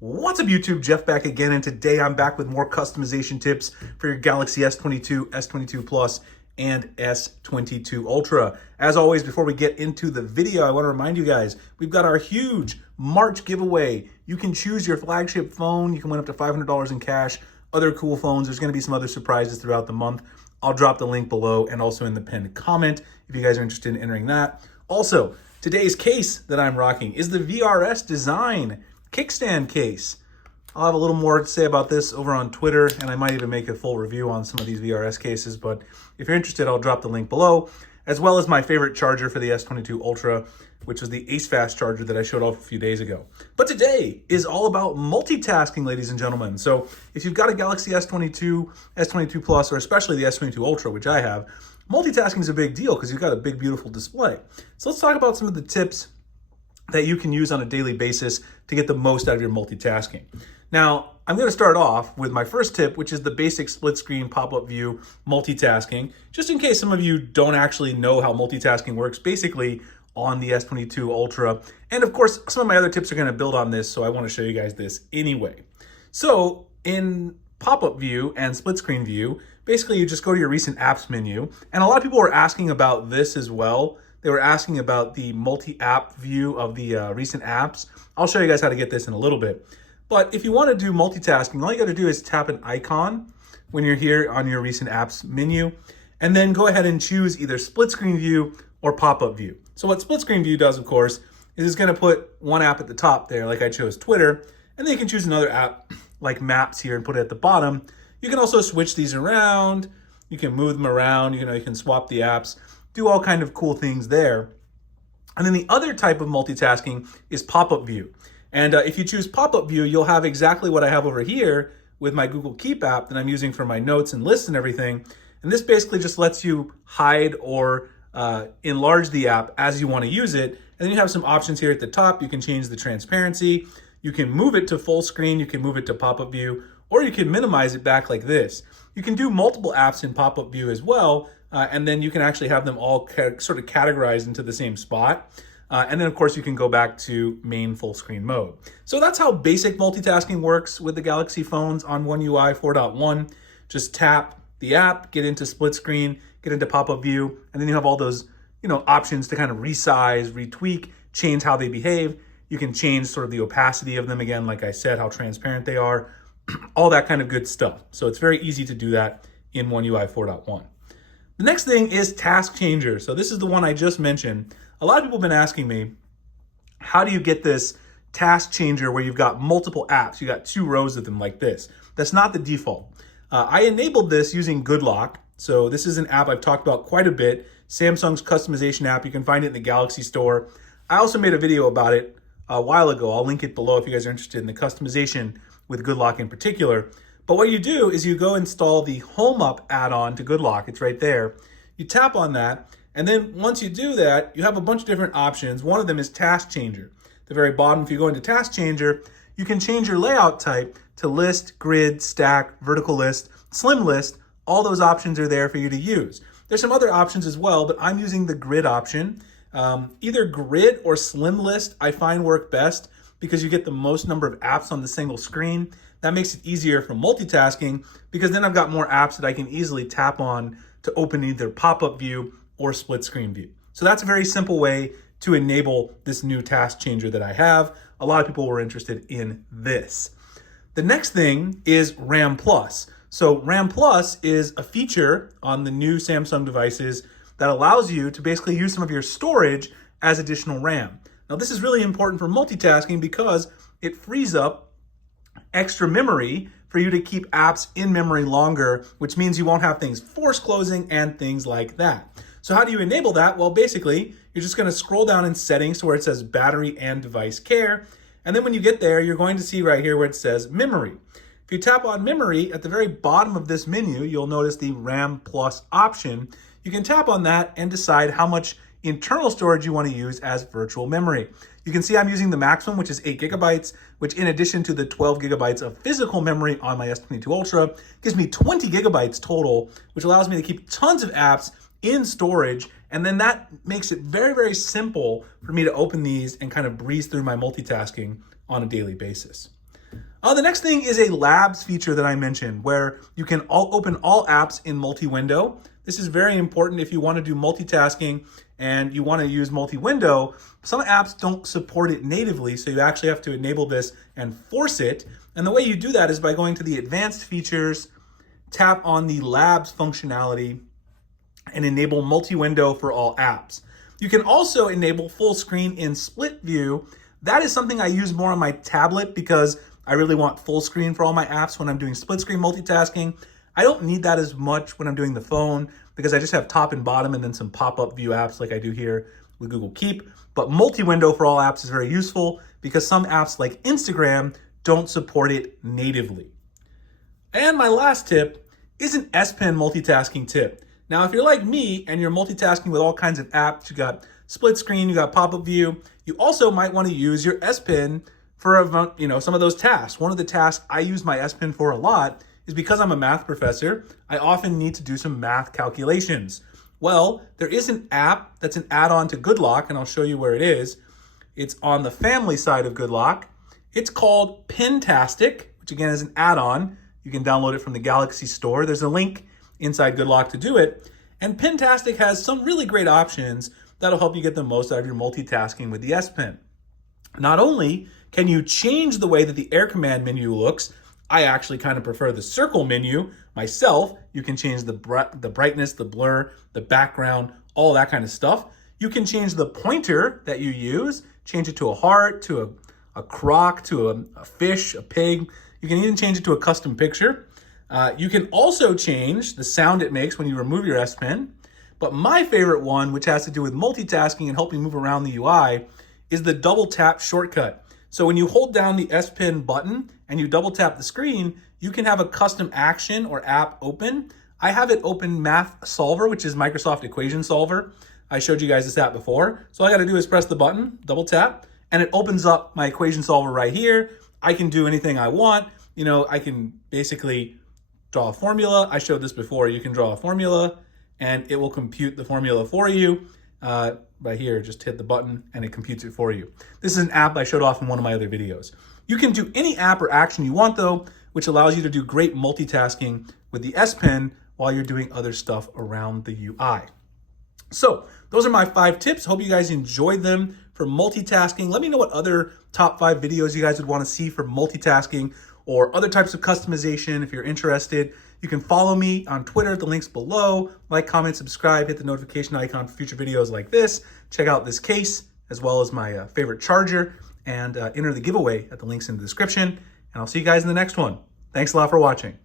What's up YouTube, Jeff back again, and today I'm back with more customization tips for your Galaxy S22, S22 Plus, and S22 Ultra. As always, before we get into the video, I want to remind you guys, we've got our huge March giveaway. You can choose your flagship phone, you can win up to $500 in cash, other cool phones. There's going to be some other surprises throughout the month. I'll drop the link below and also in the pinned comment if you guys are interested in entering that. Also, today's case that I'm rocking is the VRS Design kickstand case. I'll have a little more to say about this over on Twitter, and I might even make a full review on some of these VRS cases, but if you're interested, I'll drop the link below, as well as my favorite charger for the S22 Ultra, which is the ACESSORY charger that I showed off a few days ago. But today is all about multitasking, ladies and gentlemen. So if you've got a Galaxy S22, S22 Plus, or especially the S22 Ultra, which I have, multitasking is a big deal because you've got a big, beautiful display. So let's talk about some of the tips that you can use on a daily basis to get the most out of your multitasking. Now, I'm going to start off with my first tip, which is the basic split screen pop-up view multitasking. Just in case some of you don't actually know how multitasking works, basically on the S22 Ultra. And of course, some of my other tips are going to build on this, so I want to show you guys this anyway. So in pop-up view and split screen view, basically you just go to your recent apps menu. And a lot of people were asking about this as well. They were asking about the multi-app view of the recent apps. I'll show you guys how to get this in a little bit. But if you want to do multitasking, all you got to do is tap an icon when you're here on your recent apps menu, and then go ahead and choose either split screen view or pop-up view. So what split screen view does, of course, is it's going to put one app at the top there, like I chose Twitter, and then you can choose another app like Maps here and put it at the bottom. You can also switch these around. You can move them around. You can swap the apps, do all kind of cool things there. And then the other type of multitasking is pop-up view. And if you choose pop-up view, you'll have exactly what I have over here with my Google Keep app that I'm using for my notes and lists and everything. And this basically just lets you hide or enlarge the app as you want to use it. And then you have some options here at the top. You can change the transparency. You can move it to full screen. You can move it to pop-up view, or you can minimize it back like this. You can do multiple apps in pop-up view as well. And then you can actually have them all sort of categorized into the same spot. And then, of course, you can go back to main full screen mode. So that's how basic multitasking works with the Galaxy phones on One UI 4.1. Just tap the app, get into split screen, get into pop-up view, and then you have all those options to kind of resize, retweak, change how they behave. You can change sort of the opacity of them again, like I said, how transparent they are, all that kind of good stuff. So it's very easy to do that in One UI 4.1. The next thing is Task Changer. So this is the one I just mentioned. A lot of people have been asking me, how do you get this Task Changer where you've got multiple apps? You got two rows of them like this. That's not the default. I enabled this using Good Lock. So this is an app I've talked about quite a bit. Samsung's customization app. You can find it in the Galaxy Store. I also made a video about it a while ago. I'll link it below if you guys are interested in the customization with Good Lock in particular. But what you do is you go install the Home Up add-on to Good Lock. It's right there. You tap on that, and then once you do that, you have a bunch of different options. One of them is Task Changer. At the very bottom, if you go into Task Changer, you can change your layout type to list, grid, stack, vertical list, slim list. All those options are there for you to use. There's some other options as well, but I'm using the grid option. Either grid or slim list I find work best because you get the most number of apps on the single screen. That makes it easier for multitasking because then I've got more apps that I can easily tap on to open either pop-up view or split screen view. So that's a very simple way to enable this new Task Changer that I have. A lot of people were interested in this. The next thing is RAM Plus. So RAM Plus is a feature on the new Samsung devices that allows you to basically use some of your storage as additional RAM. Now this is really important for multitasking because it frees up extra memory for you to keep apps in memory longer, which means you won't have things force closing and things like that. So how do you enable that? Well, basically, you're just going to scroll down in settings to where it says battery and device care. And then when you get there, you're going to see right here where it says memory. If you tap on memory at the very bottom of this menu, you'll notice the RAM Plus option. You can tap on that and decide how much internal storage you want to use as virtual memory. You can see I'm using the maximum, which is 8 gigabytes, which in addition to the 12 gigabytes of physical memory on my S22 Ultra, gives me 20 gigabytes total, which allows me to keep tons of apps in storage. And then that makes it very, very simple for me to open these and kind of breeze through my multitasking on a daily basis. The next thing is a labs feature that I mentioned where you can open all apps in multi-window. This is very important if you want to do multitasking and you want to use multi-window. Some apps don't support it natively, so you actually have to enable this and force it. And the way you do that is by going to the advanced features, tap on the labs functionality, and enable multi-window for all apps. You can also enable full screen in split view. That is something I use more on my tablet because I really want full screen for all my apps when I'm doing split screen multitasking. I don't need that as much when I'm doing the phone because I just have top and bottom and then some pop-up view apps like I do here with Google Keep. But multi-window for all apps is very useful because some apps like Instagram don't support it natively. And my last tip is an S Pen multitasking tip. Now, if you're like me and you're multitasking with all kinds of apps, you got split screen, you got pop-up view, you also might want to use your S Pen for some of those tasks. One of the tasks I use my S Pen for a lot is because I'm a math professor, I often need to do some math calculations. Well, there is an app that's an add-on to GoodLock, and I'll show you where it is. It's on the family side of GoodLock. It's called Pentastic, which again is an add-on. You can download it from the Galaxy Store. There's a link inside GoodLock to do it. And Pentastic has some really great options that'll help you get the most out of your multitasking with the S Pen. Not only can you change the way that the Air Command menu looks, I actually kind of prefer the circle menu myself. You can change the brightness, the blur, the background, all that kind of stuff. You can change the pointer that you use, change it to a heart, to a croc, to a fish, a pig. You can even change it to a custom picture. You can also change the sound it makes when you remove your S Pen. But my favorite one, which has to do with multitasking and helping move around the UI, is the double tap shortcut. So when you hold down the S Pen button and you double tap the screen, you can have a custom action or app open. I have it open Math Solver, which is Microsoft Equation Solver. I showed you guys this app before. So all I gotta do is press the button, double tap, and it opens up my equation solver right here. I can do anything I want. I can basically draw a formula. I showed this before. You can draw a formula and it will compute the formula for you. Right here, just hit the button and it computes it for you. This is an app I showed off in one of my other videos. You can do any app or action you want though, which allows you to do great multitasking with the S Pen while you're doing other stuff around the UI. So those are my 5 tips. Hope you guys enjoyed them for multitasking. Let me know what other top 5 videos you guys would want to see for multitasking or other types of customization if you're interested. You can follow me on Twitter at the links below. Like, comment, subscribe, hit the notification icon for future videos like this. Check out this case as well as my favorite charger and enter the giveaway at the links in the description. And I'll see you guys in the next one. Thanks a lot for watching.